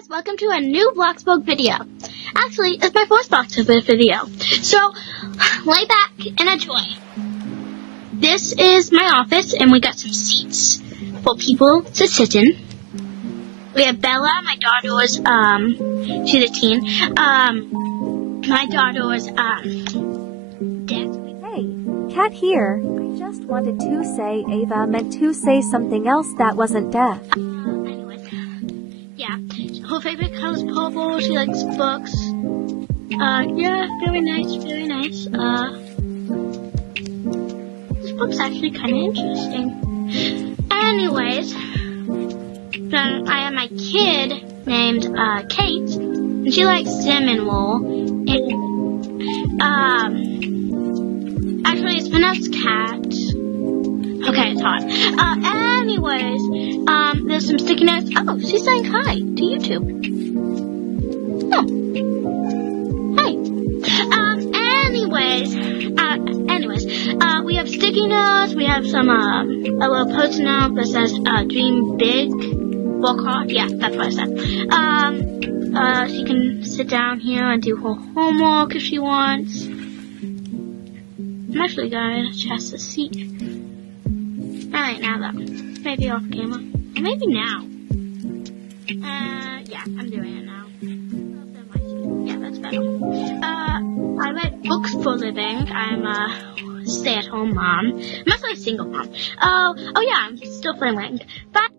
guys, welcome to a new Bloxburg video. Actually, it's my first Bloxburg video, so lay back and enjoy. This is my office, and we got some seats for people to sit in. We have Bella, my daughter was, she's a teen. My daughter was, dead. Hey, Cat here. I just wanted to say Ava meant to say something else that wasn't deaf. Anyways, yeah. Her favorite color is purple. She likes books. Yeah, very nice, very nice. This book's actually kind of interesting. Anyways, then I have my kid named, Kate, and she likes cinnamon roll, and, actually it's pronounced cat. Okay, it's hard. Anyways, there's some sticky notes. Oh, she's saying hi to YouTube. Oh. Hi. Anyways, we have sticky notes. We have some, a little post-it note that says, dream big. Work hard. Yeah, that's what I said. She can sit down here and do her homework if she wants. I'm actually gonna test the seat. Not right now, though. Maybe off camera. Or maybe now. Yeah, I'm doing it now. Yeah, that's better. I write books for a living. I'm a stay-at-home mom. I'm actually a single mom. Oh yeah, I'm still playing. Bye.